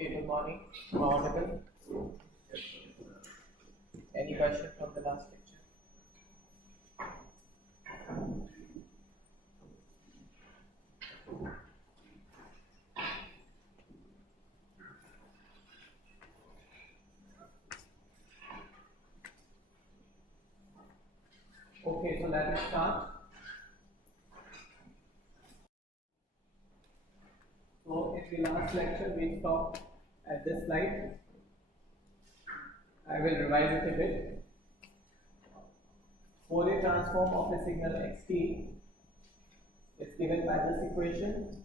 Okay, good morning. Am I audible? Any question from the last lecture? Okay, so let us start. So in the last lecture we stopped at this slide. I will revise it a bit. Fourier transform of a signal xt is given by this equation.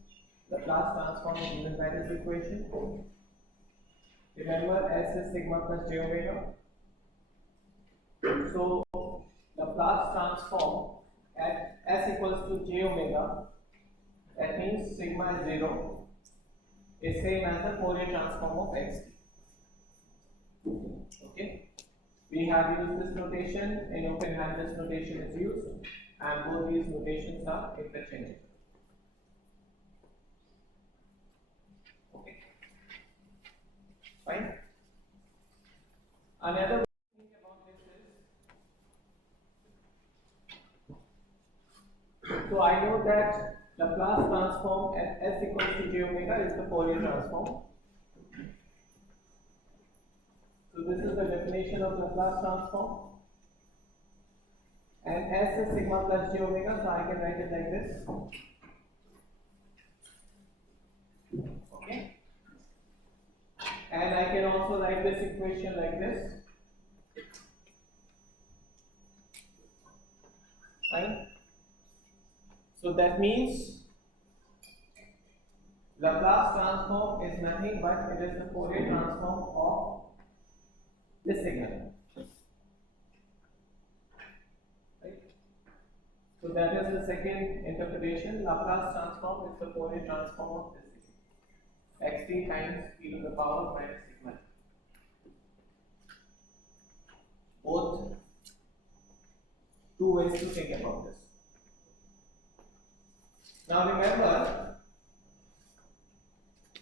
Laplace transform is given by this equation. Remember, S is sigma plus j omega. So Laplace transform at S equals to j omega, that means sigma is 0, is same as the Fourier transform of xt. Okay, we have used this notation. In Oppenheim this notation is used, and both these notations are interchangeable. Okay, fine. Another way to think about this is, so I know that Laplace transform at S equals to j omega is the Fourier transform. So this is the definition of Laplace transform. And S is sigma plus j omega, so I can write it like this. Okay. And I can also write this equation like this. Fine. So that means Laplace transform is nothing but it is the Fourier transform of this signal. Right? So that is the second interpretation. Laplace transform is the Fourier transform of this signal. Xt times e to the power minus sigma. Both two ways to think about this. Now remember,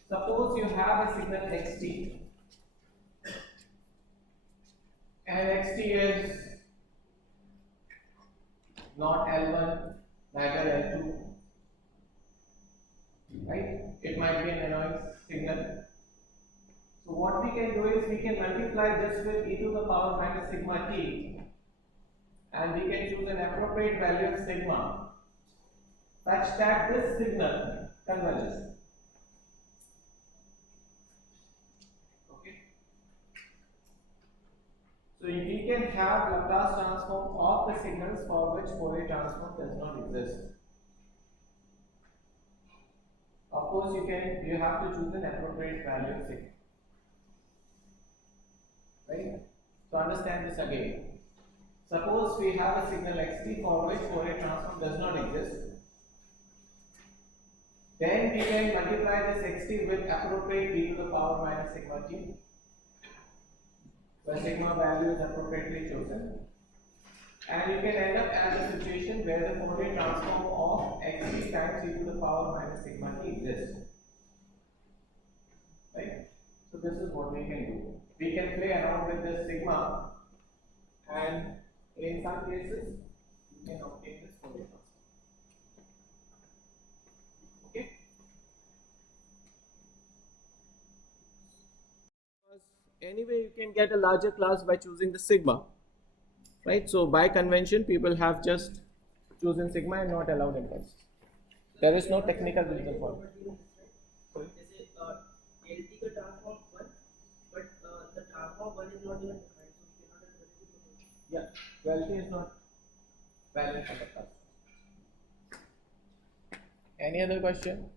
suppose you have a signal xt and xt is not L1, neither L2, right? It might be an annoying signal. So what we can do is we can multiply this with e to the power minus sigma t, and we can choose an appropriate value of sigma such that this signal converges. Okay. So we can have Laplace transform of the signals for which Fourier transform does not exist. Of course, you have to choose an appropriate value of sigma. Right? So understand this again. Suppose we have a signal xt for which Fourier transform does not exist. Then we can multiply this xt with appropriate e to the power minus sigma t, where sigma value is appropriately chosen. And you can end up at a situation where the Fourier transform of xt times e to the power minus sigma t exists. Right? So this is what we can do. We can play around with this sigma, and in some cases you can obtain this Fourier transform. Okay? Anyway, you can get a larger class by choosing the sigma. Right? So by convention, people have just chosen sigma and not allowed impulse. There is no technical reason for it. LT का transform 1, but the transform 1 is not even defined, so we cannot have. Yeah, duality is not valid for the class. Any other question?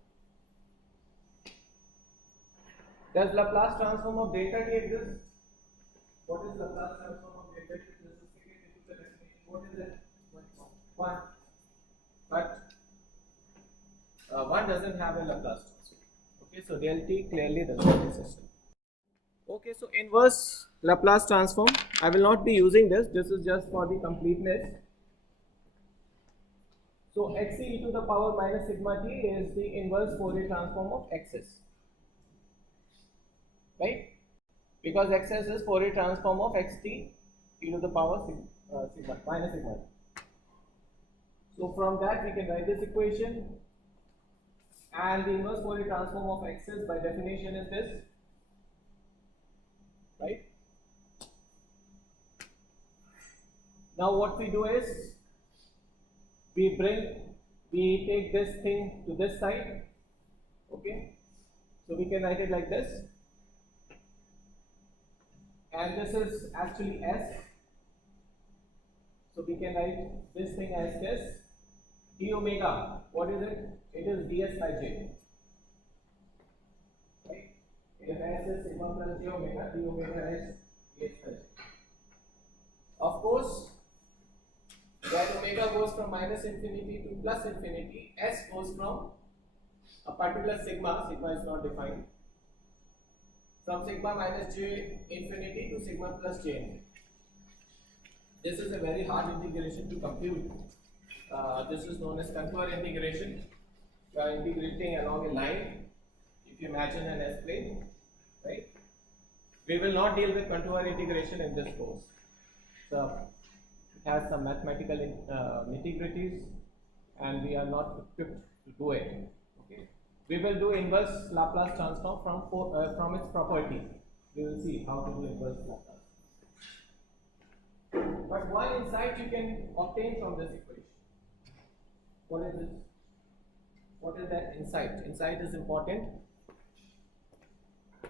Does Laplace transform of delta t exist? What is Laplace transform of delta t? This is second into the definition. What is it? 1. But 1 doesn't have a Laplace transform. Okay, so del t clearly does not exist. Okay, so inverse Laplace transform, I will not be using this. This is just for the completeness. So xt e to the power minus sigma t is the inverse Fourier transform of xs. right? Because xs is Fourier transform of xt e to the power sigma minus sigma. So from that we can write this equation, and the inverse Fourier transform of xs by definition is this, right? Now what we do is we take this thing to this side, okay? So we can write it like this, and this is actually s. So we can write this thing as this d omega. What is it? It is ds by j, right? If s is sigma plus j omega, d omega is ds by j. Of course, when omega goes from minus infinity to plus infinity, s goes from a particular sigma is not defined, from sigma minus j infinity to sigma plus j infinity. This is a very hard integration to compute. This is known as contour integration. You are integrating along a line. If you imagine an S-plane, right? We will not deal with contour integration in this course. So it has some mathematical nitty-gritties, and we are not equipped to do it. Okay. We will do inverse Laplace transform from its property. We will see how to do inverse Laplace. But one insight you can obtain from this equation. What is this? What is that insight? Insight is important.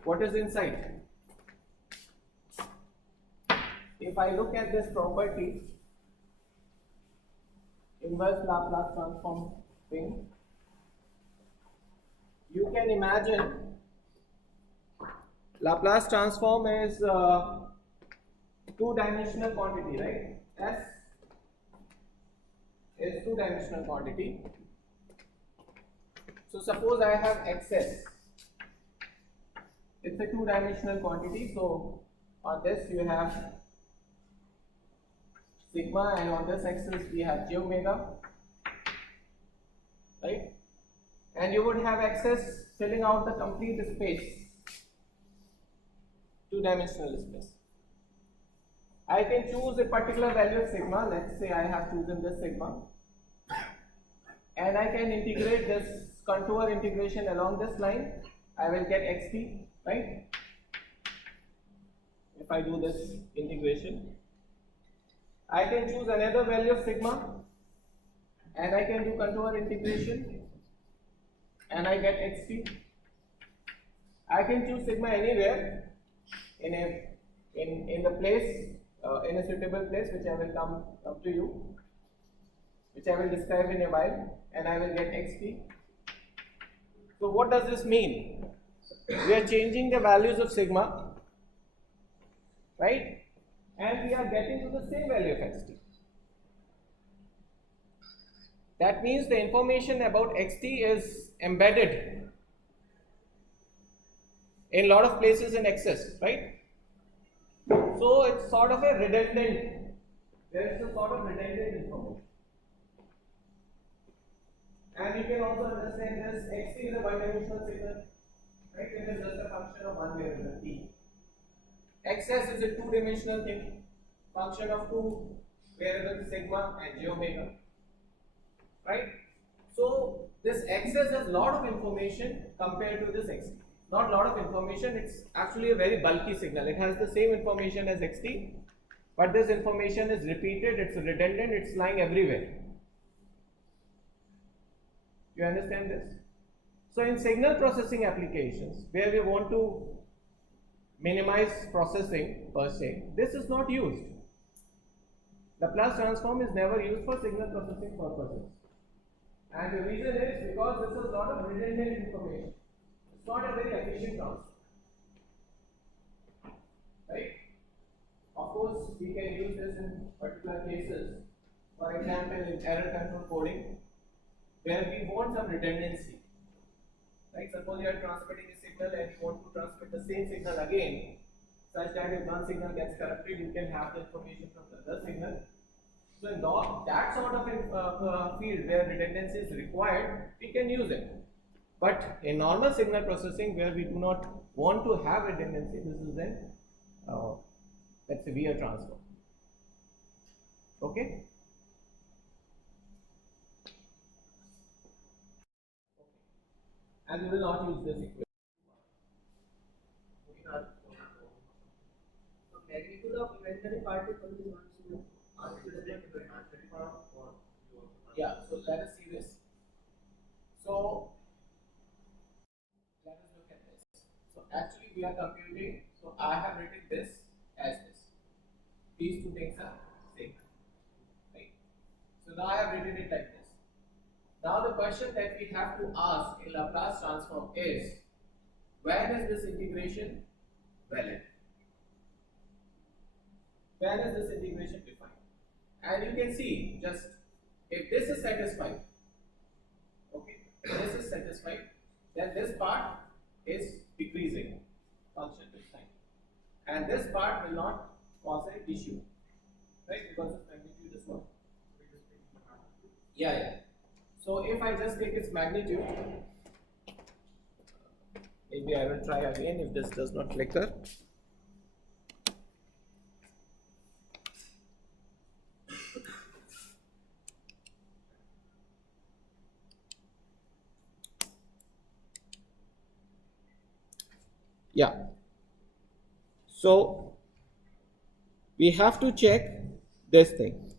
What is insight? If I look at this property, inverse Laplace transform thing, you can imagine Laplace transform is two-dimensional quantity, right? S is two-dimensional quantity. So suppose I have xs. It's a two-dimensional quantity. So on this you have sigma, and on this axis we have j omega, right? And you would have xs filling out the complete space, two-dimensional space. I can choose a particular value of sigma. Let's say I have chosen this sigma, and I can integrate this contour integration along this line. I will get xt, right? If I do this integration, I can choose another value of sigma, and I can do contour integration, and I get xt. I can choose sigma anywhere in the place, in a suitable place, which I will come to you, which I will describe in a while, and I will get xt. So what does this mean? We are changing the values of sigma, right? And we are getting to the same value of xt. That means the information about xt is embedded in a lot of places in xs, right? So it's sort of a redundant. There is a sort of redundant information. And you can also understand this xt is a one-dimensional signal, right? It is just a function of one variable t. xs is a two-dimensional thing, function of two variables sigma and j omega, right? So this xs has a lot of information compared to this xt. Not a lot of information, it's actually a very bulky signal. It has the same information as xt, but this information is repeated, it's redundant, it's lying everywhere. You understand this? So in signal processing applications, where we want to minimize processing per se, this is not used. Laplace transform is never used for signal processing purposes. And the reason is because this is a lot of redundant information. It's not a very efficient transfer. Right? Of course, we can use this in particular cases. For example, in error control coding, where we want some redundancy. Right? Suppose you are transmitting a signal and you want to transmit the same signal again, such that if one signal gets corrupted, you can have the information from the other signal. So in that sort of field where redundancy is required, we can use it. But in normal signal processing where we do not want to have redundancy, this is an let's say Weir transform. Okay. And we will not use this equation. So magnitude of imaginary particle is not zero. Yeah, so let us see this. So let us look at this. So actually we are computing, so I have written this as this. These two things are same. Right? So now I have written it like this. Now the question that we have to ask in Laplace transform is, when is this integration valid? When is this integration defined? And you can see, just if this is satisfied, okay, this is satisfied, then this part is decreasing, constant with sign, and this part will not cause an issue, right? Because its magnitude is what? Yeah. So if I just take its magnitude, maybe I will try again if this does not flicker. Yeah. So we have to check this thing,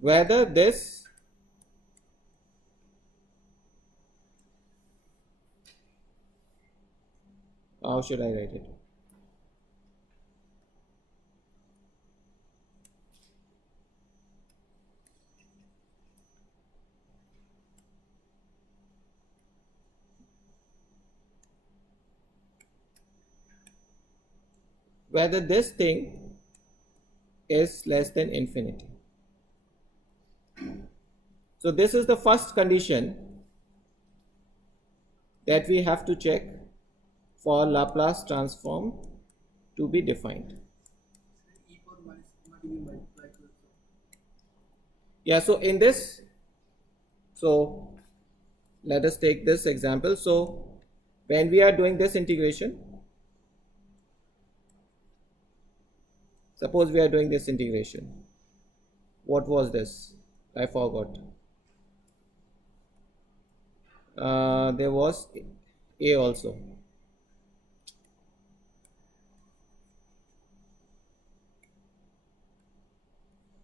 whether this how should I write it? Whether this thing is less than infinity. So this is the first condition that we have to check for Laplace transform to be defined. E power minus sigma to be multiplied to itself. Yeah, so in this, so let us take this example. So when we are doing this integration, suppose we are doing this integration. What was this? I forgot. There was A also.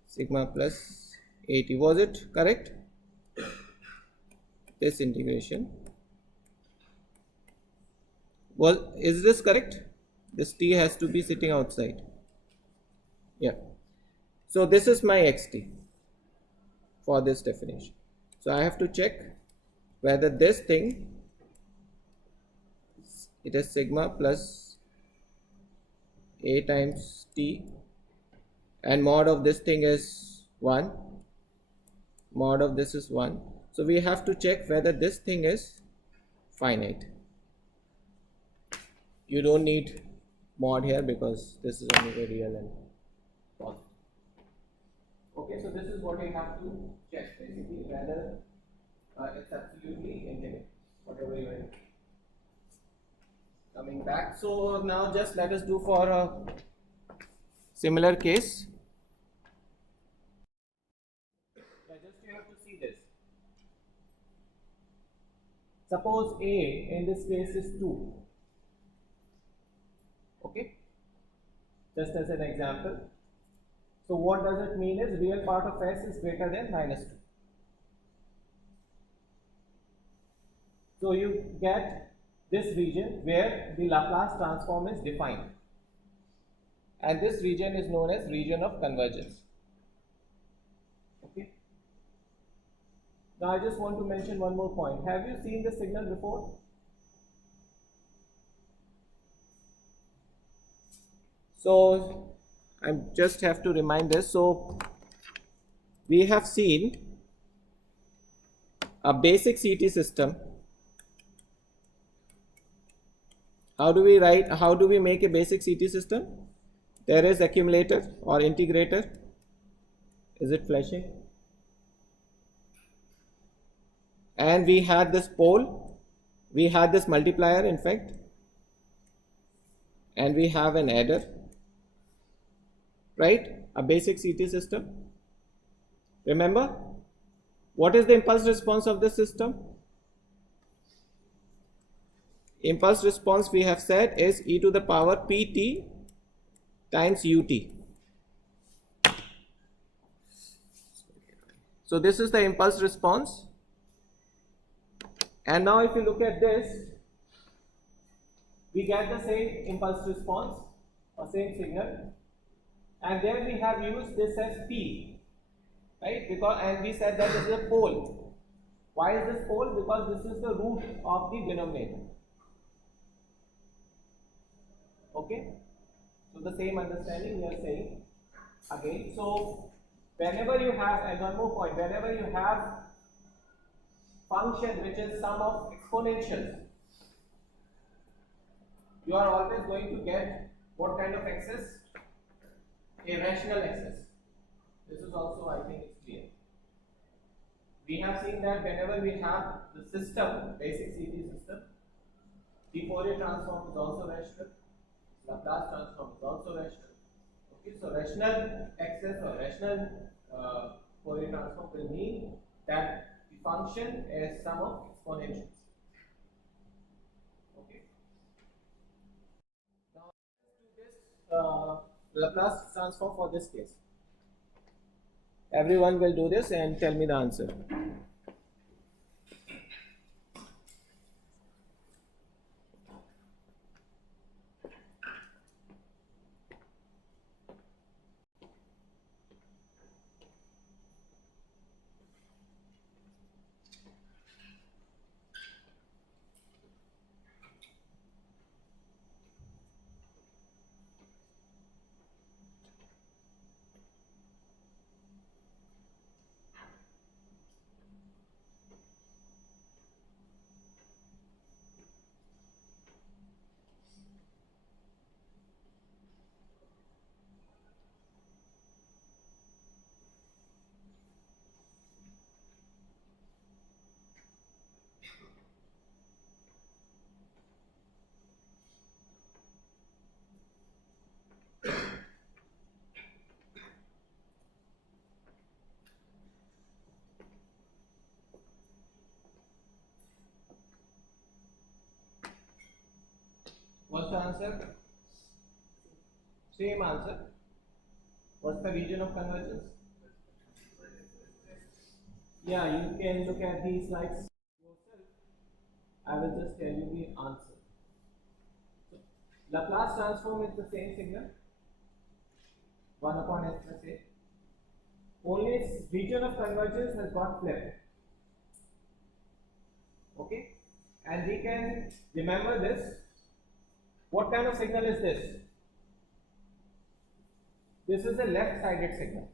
Sigma plus 80. Was it correct? This integration. Well, is this correct? This T has to be sitting outside. Yeah. So this is my xt for this definition. So I have to check whether this thing, it is sigma plus A times T, and mod of this thing is 1, mod of this is 1. So we have to check whether this thing is finite. You don't need mod here because this is only real and positive. Okay, so this is what we have to check basically, whether it's absolutely infinite, whatever you are coming back. So now just let us do for a similar case. Yeah, just you have to see this. Suppose A in this case is 2. Okay, just as an example. So what does it mean is real part of S is greater than -2. So you get this region where the Laplace transform is defined, and this region is known as region of convergence. Okay. Now I just want to mention one more point. Have you seen this signal before? So I just have to remind this. So we have seen a basic CT system. How do we make a basic CT system? There is accumulator or integrator. Is it flashing? and we had this pole, we had this multiplier in fact, and we have an adder, right? A basic CT system. Remember, what is the impulse response of this system? Impulse response we have said is e to the power pt times ut. So this is the impulse response. And now if you look at this, we get the same impulse response or same signal, and there we have used this as P, right? Because, and we said that this is a pole. Why is this pole? Because this is the root of the denominator. Okay, so the same understanding we are saying again. So whenever you have, and one more point, whenever you have function which is sum of exponentials, you are always going to get what kind of excess? A rational excess. This is also, I think, it's clear. We have seen that whenever we have the system, basic CT system, the Fourier transform is also rational, Laplace transform is also rational. Okay, so rational excess or rational Fourier transform will mean that the function is sum of exponentials. Okay. Now let's do this Laplace transform for this case. Everyone will do this and tell me the answer. What's the answer? Same answer. What's the region of convergence? Yeah, you can look at these slides yourself. I will just tell you the answer. So, Laplace transform is the same signal, 1 upon s plus a. Only its region of convergence has got flipped. Okay? And we can remember this. What kind of signal is this? This is a left-sided signal.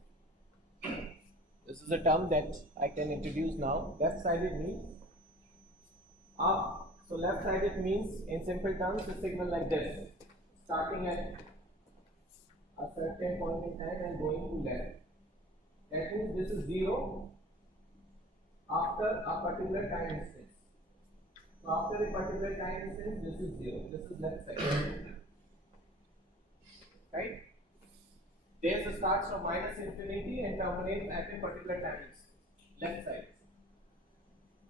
This is a term that I can introduce now. Left-sided means up. So left-sided means, in simple terms, a signal like this, starting at a certain point in time and going to left. That means this is 0 after a particular time instance. So after a particular time instance, this is 0. This is left-sided. Right? This starts from minus infinity and terminates at a particular time instance. Left side.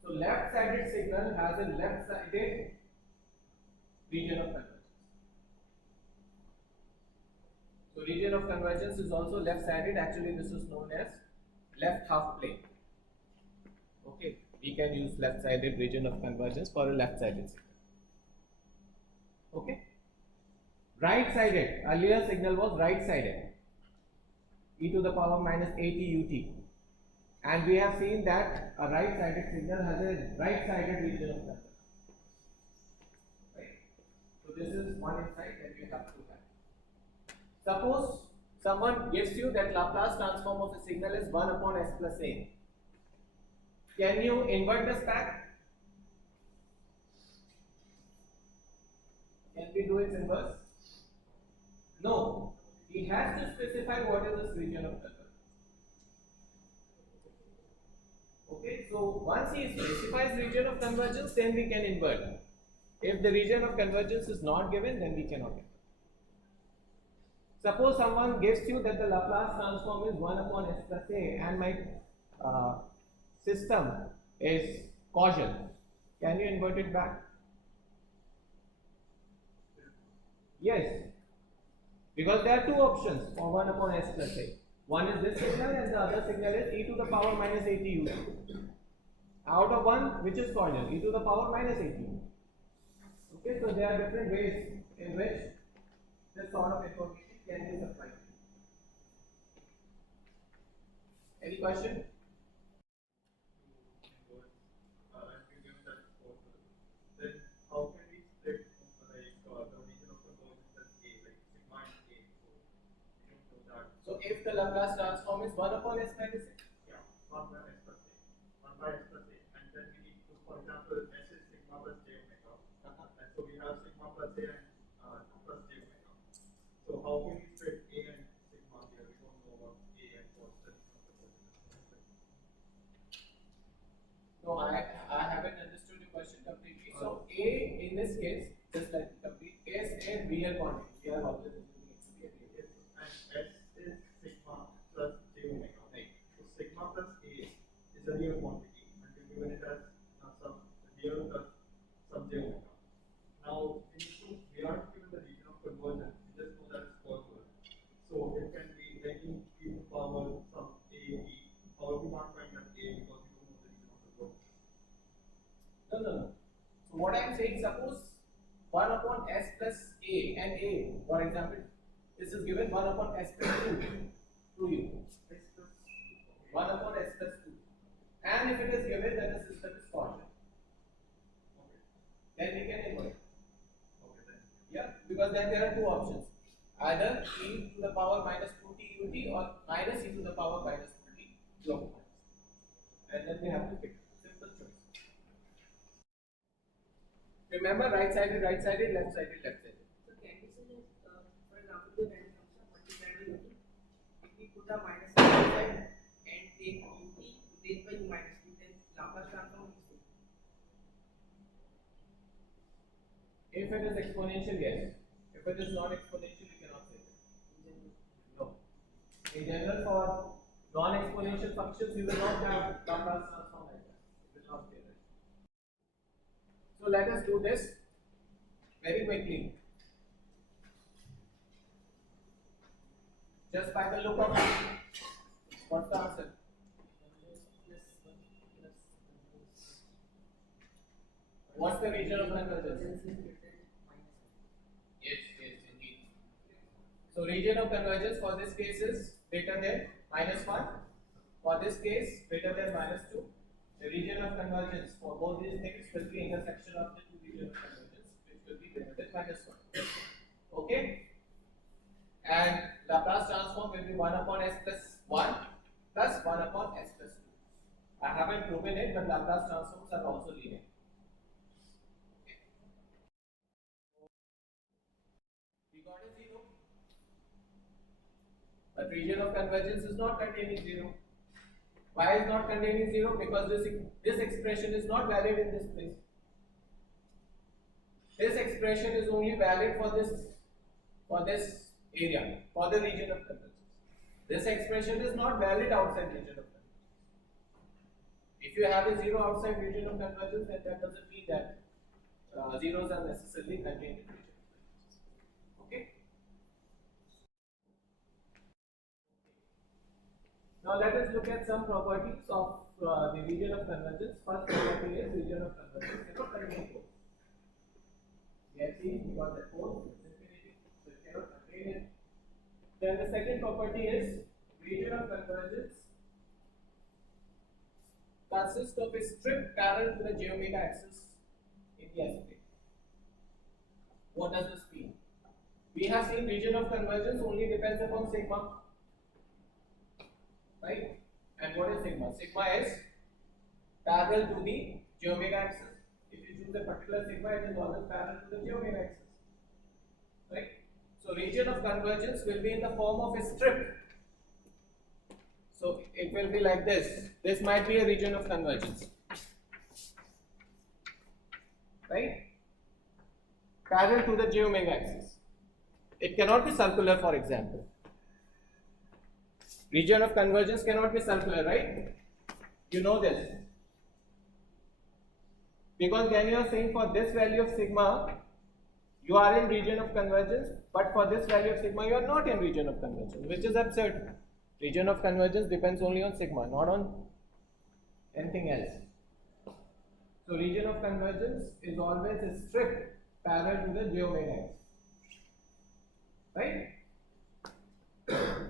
So left-sided signal has a left-sided region of convergence. So region of convergence is also left-sided. Actually, this is known as left half plane. Okay, we can use left-sided region of convergence for a left-sided signal. Okay. Right-sided. Earlier signal was right-sided. E to the power minus at ut. And we have seen that a right-sided signal has a right-sided region of convergence. Right. So this is one insight that you have to have. Suppose someone gives you that Laplace transform of a signal is 1 upon s plus a. Can you invert this back? Can we do its inverse? No. He has to specify what is this region of convergence. Okay, so once he specifies region of convergence, then we can invert. If the region of convergence is not given, then we cannot invert. Suppose someone gives you that the Laplace transform is 1 upon s plus a and my system is causal. Can you invert it back? Yes. Because there are two options for 1 upon s plus a. One is this signal and the other signal is e to the power minus ATU. Out of one, which is causal? E to the power minus ATU. Okay, so there are different ways in which this sort of information can be supplied. Any question? Then how can we split like the region of convergence as A, like sigma and A? So we don't know that. So if the Laplace transform is 1 upon s minus a, Yeah, 1 by s plus A, 1 by s plus A, and then we need to, for example, s is sigma plus j omega, and so we have sigma plus A and plus j omega. So how can we split A and sigma here? We don't know what A and what the region of convergence is. no, I haven't understood your question completely. So A in this case, just like complete, is a real quantity. We are always assuming it to be a real Yes, and s is sigma plus j omega. Right. So sigma plus A is a real quantity, and we're given it as some real plus some j omega. Now we aren't given the region of convergence. We just know that it's causal. So it can be any e to the power some A B. Or we can't find that A because we don't know the region of convergence. No. So what I am saying, suppose 1 upon s plus a and a, for example, this is given 1 upon s plus 2 to you. S plus 1 upon s plus 2. And if it is given that the system is causal, okay. then we can invert. Okay then. Yeah, because then there are two options. Either e to the power minus 2t ut or minus e to the power minus 2t log. And then we have to pick. Simple choice. Remember right-sided, left-sided, left-sided, left-sided. So can we say that, for example, the value function multiplied by ut, if we put a minus inside and take ut replaced by u minus 2, then Laplace transform is the If it is exponential, yes. If it is not exponential, you cannot say that. No. In general, for non-exponential functions, you will not have Laplace transform like that. It will not be there. So let us do this very quickly. Just by the look of it, what's the answer? What's the region of convergence? Yes, indeed. So region of convergence for this case is greater than -1. For this case, greater than -2. The region of convergence for both these things will be intersection of the two regions of convergence, which will be greater than -1. Okay? And Laplace transform will be 1 upon s plus 1 plus 1 upon s plus 2. I haven't proven it, but Laplace transforms are also linear. We got a 0. But region of convergence is not containing 0. Why is not containing 0? Because this expression is not valid in this place. This expression is only valid for this area, for the region of convergence. This expression is not valid outside region of convergence. If you have a 0 outside region of convergence, then that doesn't mean that zeros are necessarily contained in region of convergence. Okay? Now let us look at some properties of the region of convergence. First property is region of convergence cannot contain force. We have seen because the force is infinity, so it cannot contain it. Then the second property is region of convergence consists of a strip parallel to the j omega axis in the S plane. What does this mean? We have seen region of convergence only depends upon sigma, right? And what is sigma? Sigma is parallel to the j omega axis. If you choose a particular sigma, it is always parallel to the j omega axis, right? So region of convergence will be in the form of a strip. So it will be like this. This might be a region of convergence, right? Parallel to the j omega axis. It cannot be circular, for example. Region of convergence cannot be circular, right? You know this. Because when you are saying for this value of sigma, you are in region of convergence, but for this value of sigma, you are not in region of convergence, which is absurd. Region of convergence depends only on sigma, not on anything else. So region of convergence is always a strict parallel to the j omega axis. Right?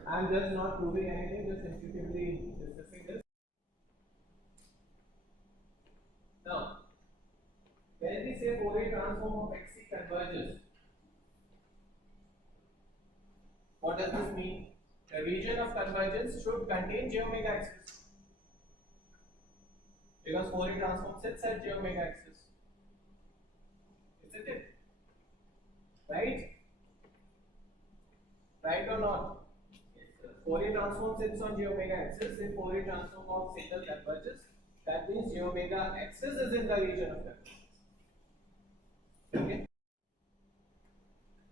I'm just not proving anything, just intuitively discussing this. Now, when we say Fourier transform of xc converges, what does this mean? The region of convergence should contain j omega axis, because Fourier transform sits at j omega axis, isn't it? Right? Right or not? Fourier transform sits on j omega axis. If Fourier transform of signal converges, that means j omega axis is in the region of convergence. Okay.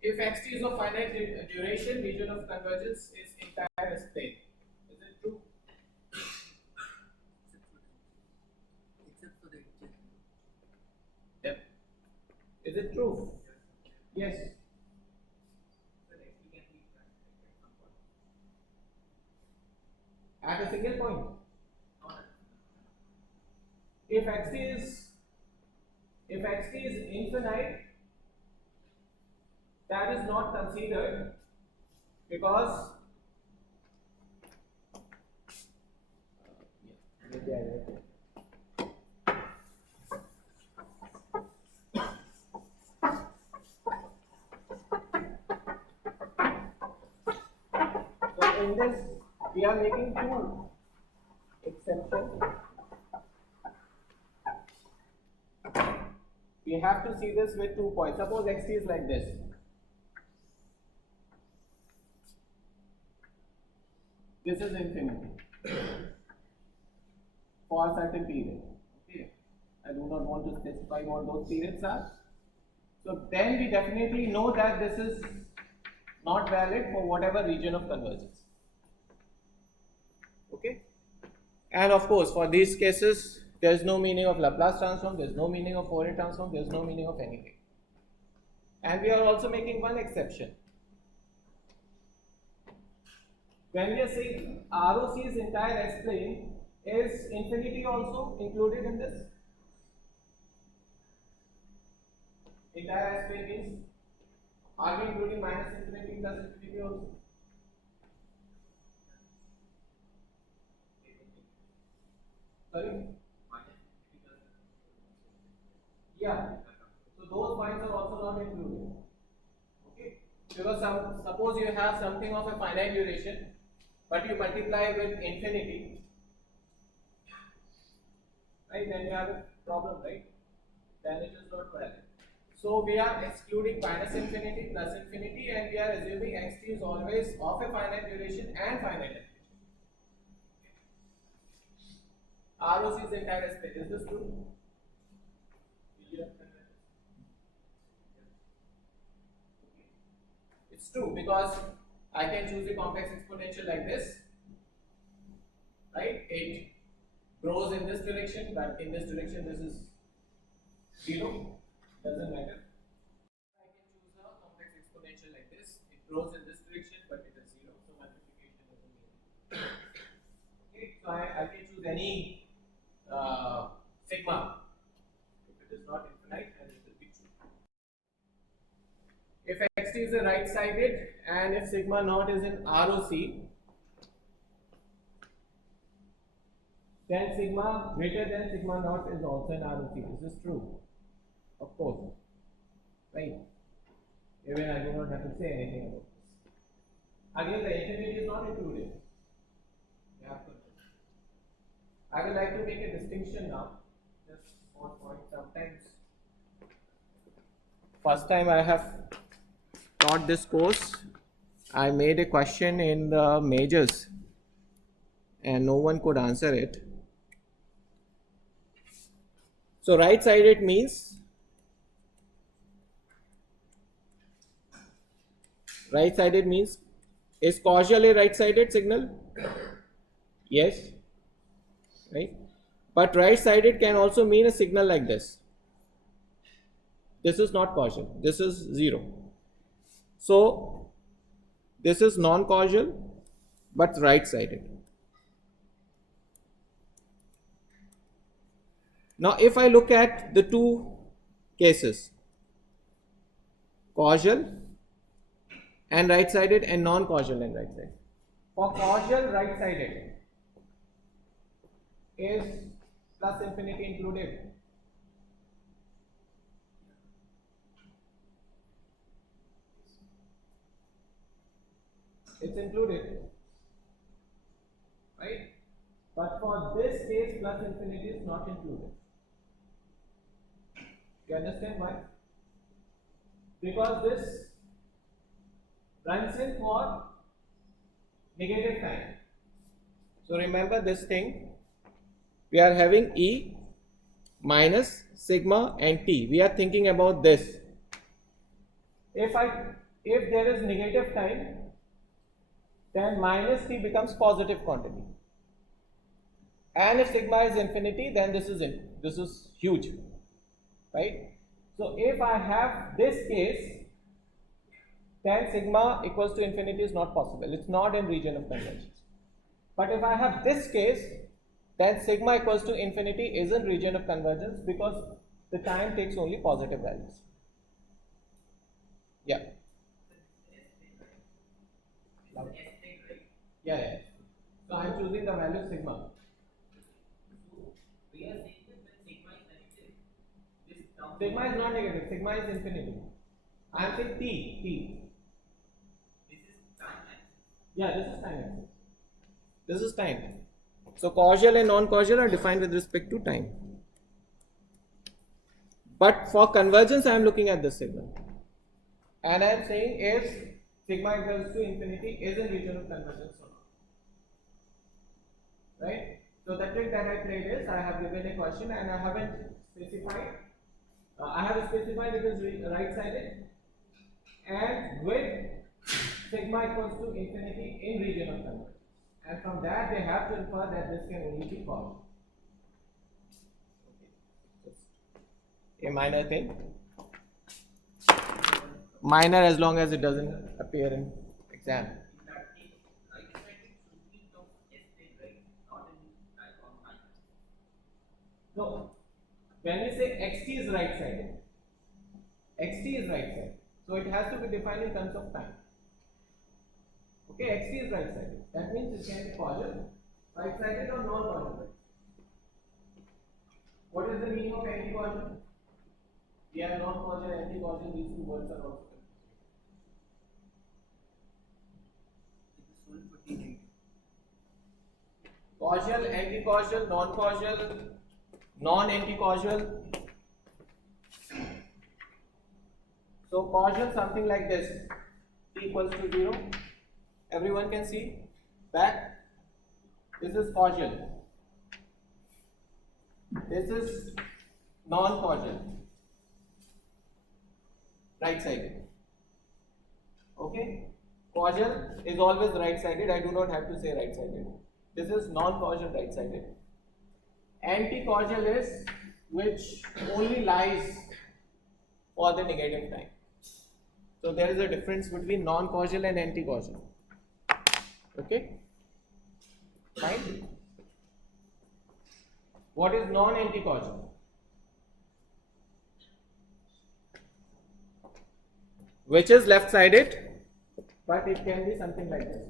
If xt is of finite duration, region of convergence is entire S plane. Is it true? Except for the injection. Yep. Is it true? Yes. At a single point. If xt is infinite, that is not considered, because maybe I wrote it. So in this, we are making two exceptions. We have to see this with 2 points. Suppose xt is like this. This is infinity for a certain period. Okay, I do not want to specify what those periods are. So then we definitely know that this is not valid for whatever region of convergence. Okay, and of course for these cases there is no meaning of Laplace transform, there is no meaning of Fourier transform, there is no meaning of anything. And we are also making one exception. When we are saying ROC's entire S plane, is infinity also included in this? Entire S plane is, are we including minus infinity plus infinity also? Sorry? Yeah. So those points are also not included. Okay? Because suppose you have something of a finite duration, but you multiply with infinity, right? Then you have a problem, right? Then it is not valid. So we are excluding minus infinity, plus infinity, and we are assuming xt is always of a finite duration and finite amplitude. ROC is entire space. Is this true? It's true, because I can choose a complex exponential like this, right? It grows in this direction, but in this direction this is 0, doesn't matter. I can choose a complex exponential like this, it grows in this direction, but it is 0, so multiplication doesn't mean anything. Okay, so I can choose any sigma. If it is not infinite, then it will be true. If xt is a right-sided and if sigma naught is in ROC, then sigma greater than sigma naught is also in ROC. Is this true? Of course. Right? Even I do not have to say anything about this. Again, the infinity is not included. Yeah. I would like to make a distinction now. Just one point. Sometimes, first time I have taught this course, I made a question in the majors and no one could answer it. So right sided means is causal a right sided signal? Yes, right? But right sided can also mean a signal like this. This is not causal, this is 0. So this is non causal but right sided. Now if I look at the two cases, causal and right sided and non causal and right sided. For causal, right sided is plus infinity included. It's included, right? But for this case, plus infinity is not included. You understand why? Because this runs in for negative time. So remember this thing, we are having E minus sigma and T. We are thinking about this. If there is negative time, then minus T becomes positive quantity. And if sigma is infinity, then this is huge, right? So if I have this case, then sigma equals to infinity is not possible. It's not in region of convergence. But if I have this case, then sigma equals to infinity is in region of convergence because the time takes only positive values. Yeah. Yeah. So I am choosing the value sigma. We are saying that when sigma is negative, this term Sigma is not negative, sigma is infinity. I am saying T. this is time axis. Yeah, this is time axis. This is time. So causal and non-causal are defined with respect to time. But for convergence, I am looking at this signal. And I am saying if sigma equals to infinity is in region of convergence or not. Right? So the trick that I played is I have given a question and I haven't specified. I have specified it is right sided and with sigma equals to infinity in region of convergence. And from that they have to infer that this can only be causal. A minor thing. Minor as long as it doesn't appear in exam. In that case, right sided should be of S state, right? Not in time or time. So when we say xt is right sided, xt is right sided. So it has to be defined in terms of time. Okay, xt is right sided. That means it can be causal, right sided or non causal. What is the meaning of anti causal? We have non causal, anti causal, these two words are also. Causal, anti-causal, non-causal, non-anti-causal. So causal something like this, t equals to 0. Everyone can see back. This is causal. This is non-causal. Right sided. Okay? Causal is always right sided. I do not have to say right sided. This is non-causal right sided. Anti-causal is which only lies for the negative time. So there is a difference between non-causal and anti-causal. Okay? Fine? What is non-anti-causal? Which is left-sided, but it can be something like this.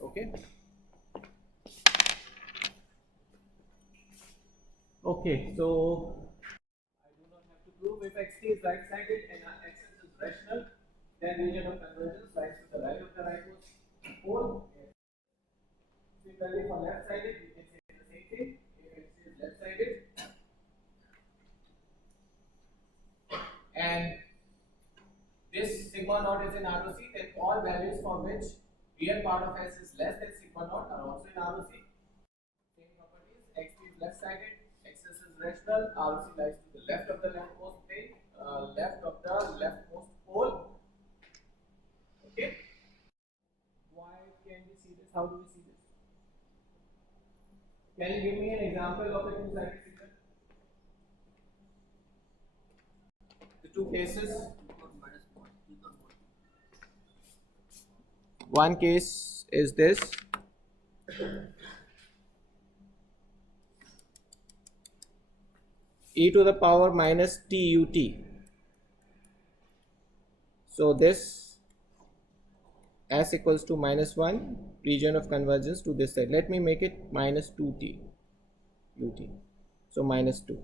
Okay? Okay, so I do not have to prove if xt is right-sided and xs is rational, then region of convergence lies to the right of the rightmost pole. Similarly, for left-sided, we can say the same thing. If xt is left-sided, and this sigma naught is in ROC, then all values for which real part of S is less than sigma naught are also in ROC. Same properties, X is left sided, axis is rational, ROC lies to the left of the leftmost plane, left of the leftmost pole. Okay. Why can we see this? How do we see this? Can you give me an example of a two-sided signal? The two cases. One case is this. E to the power minus TUT. So this S equals to minus 1, region of convergence to this side. Let me make it minus 2t ut. So minus 2.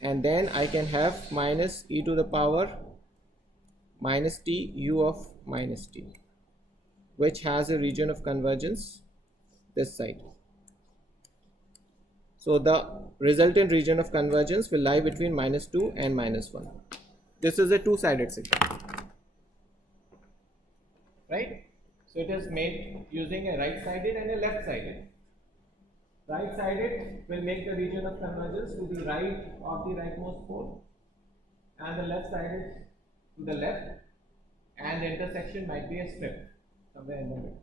And then I can have minus e to the power minus t u of minus t, which has a region of convergence this side. So the resultant region of convergence will lie between minus 2 and minus 1. This is a two-sided signal. Right? So it is made using a right-sided and a left-sided. Right-sided will make the region of convergence to the right of the rightmost pole, and the left-sided to the left, and the intersection might be a strip somewhere in the middle.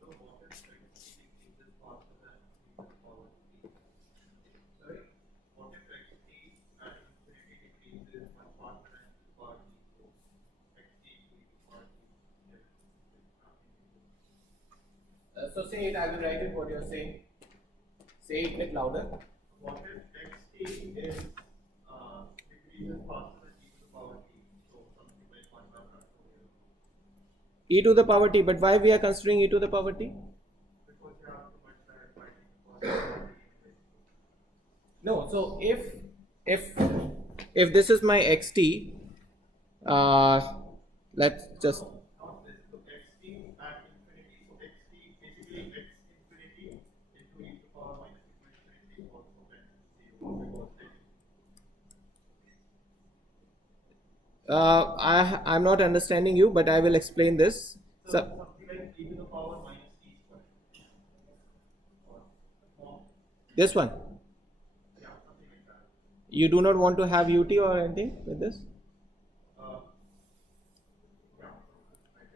So what if x t is faster than e to the power t? Sorry? What if x t at infinity decreases much faster than e to the power t? So x t to e to the power t is nothing. So say it, I will write it what you are saying. Say it a bit louder. What if x t is decreases faster than e to the power t? So something like 1 by factorial. E to the power t, but why we are considering e to the power t? Because you have to multiply it by t to the power t. No, so if this is my xt, let's just Not this. So x t at infinity. So x t basically x infinity into e to the power minus sigma infinity also tends to 0 because x. I'm not understanding you, but I will explain this. So So something like e to the power minus t square. Or, this one, yeah, something like that. you do not want to have ut or anything with this? Yeah.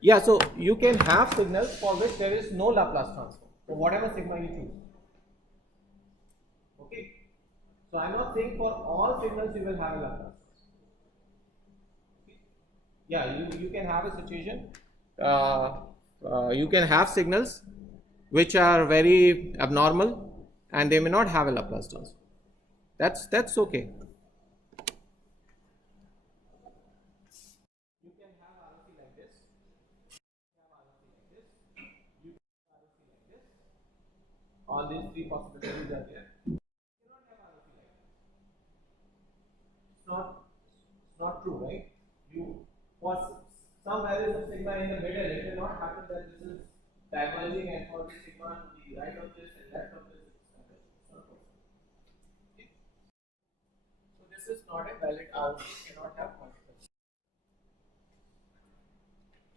Yeah, so you can have signals for which there is no Laplace transform for whatever sigma you choose. Okay, so I'm not saying for all signals you will have a Laplace. Yeah, you can have a situation. You can have signals which are very abnormal and they may not have a Laplace transform. That's okay. You can have ROC like this. Have ROC like this. You can have ROC like this. All these three possibilities are there. You cannot have ROC like this. It's not true, right? You for some values of sigma in the middle, it will not happen that this is diverging and for the sigma to the right of this and left of this it's converging. It's not possible. Okay. So this is not a valid ROC. You cannot have multiple.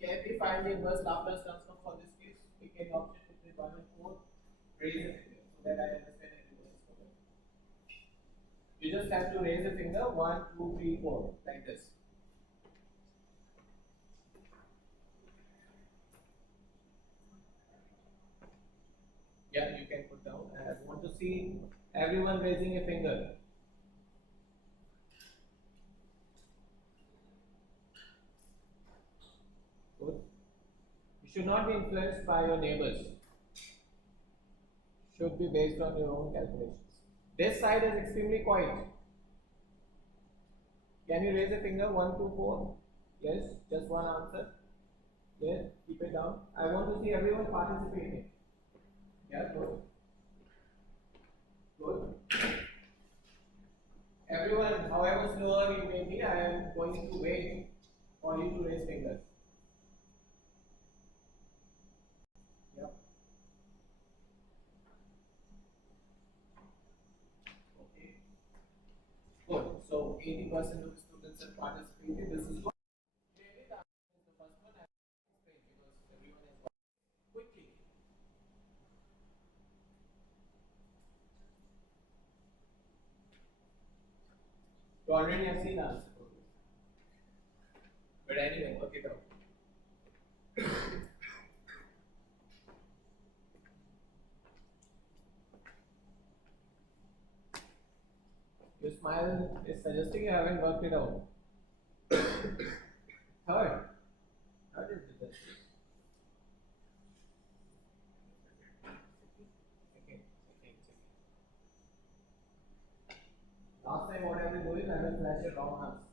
Can we find the inverse Laplace transform for this case? We can option between 1 and 4. Raise a finger so that I understand everything is correct. You just have to raise a finger 1, 2, 3, 4 like this. Yeah, you can put down. I want to see everyone raising a finger. Good. You should not be influenced by your neighbors. Should be based on your own calculations. This side is extremely quiet. Can you raise a finger? 1, 2, 4? Yes, just one answer. Yes, keep it down. I want to see everyone participating. Yeah, good. Good. Everyone, however slower you may be, I am going to wait for you to raise fingers. Yep. Okay. Good. So 80% of the students have participated. This is good. You already have seen the answer for this. But anyway, work it out. Your smile is suggesting you haven't worked it out. Third. Third is the best. Second. Last time what I will do is I will flash a wrong answer.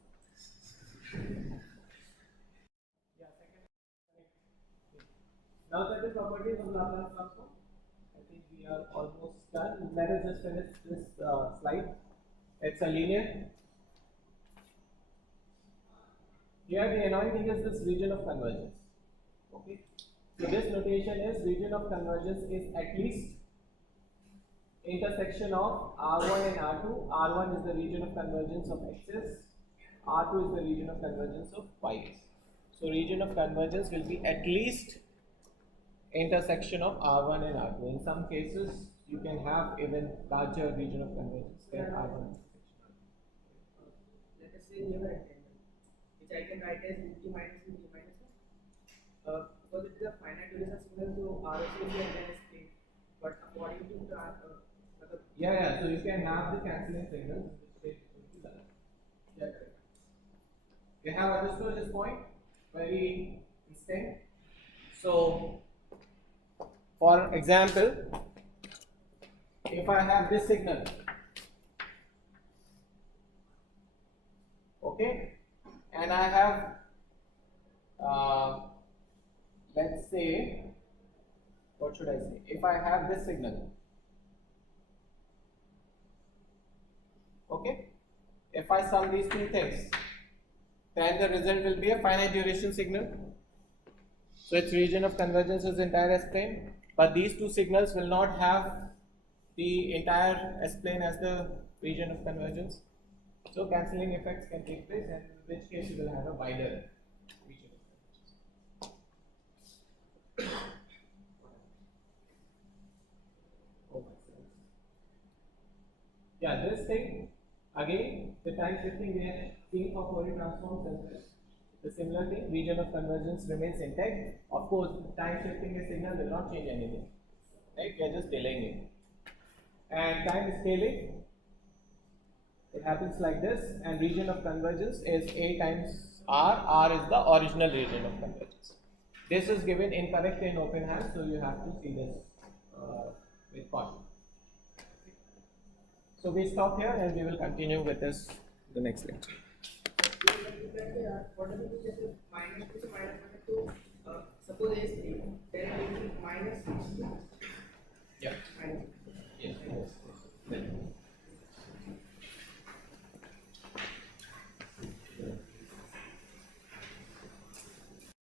Yeah, second. Now that the properties of Laplace transform, I think we are almost done. Let us just finish this slide. It's a linear. Here the annoying thing is this region of convergence. Okay. So this notation is region of convergence is at least intersection of R1 and R2. R1 is the region of convergence of x's. R2 is the region of convergence of y's. So region of convergence will be at least intersection of R1 and R2. In some cases, you can have even larger region of convergence than R1 intersection. Let us say we have a rectangle, which I can write as ut minus ut minus 1. Because it is a finite duration signal, so ROC will be again straight. But according to the Yeah. So you can have the cancelling signals. Yeah, correct. You have understood this point very distinct. So, for example, if I have this signal, okay, and I have, let's say, what should I say? If I have this signal, okay, if I sum these two things, then the result will be a finite duration signal. So its region of convergence is entire S-plane, but these two signals will not have the entire S-plane as the region of convergence. So cancelling effects can take place, and in which case you will have a wider region of convergence. Yeah, this thing, again, the time shifting we have seen for Fourier transforms as well. The similar thing, region of convergence remains intact. Of course, time shifting a signal will not change anything, right? We are just delaying it. And time scaling, it happens like this, and region of convergence is A times R. R is the original region of convergence. This is given incorrect in open hand, so you have to see this with caution. So we stop here and we will continue with this the next lecture. what does it mean? Minus 2 to minus 1 to suppose A is 3, then it will be minus 6 to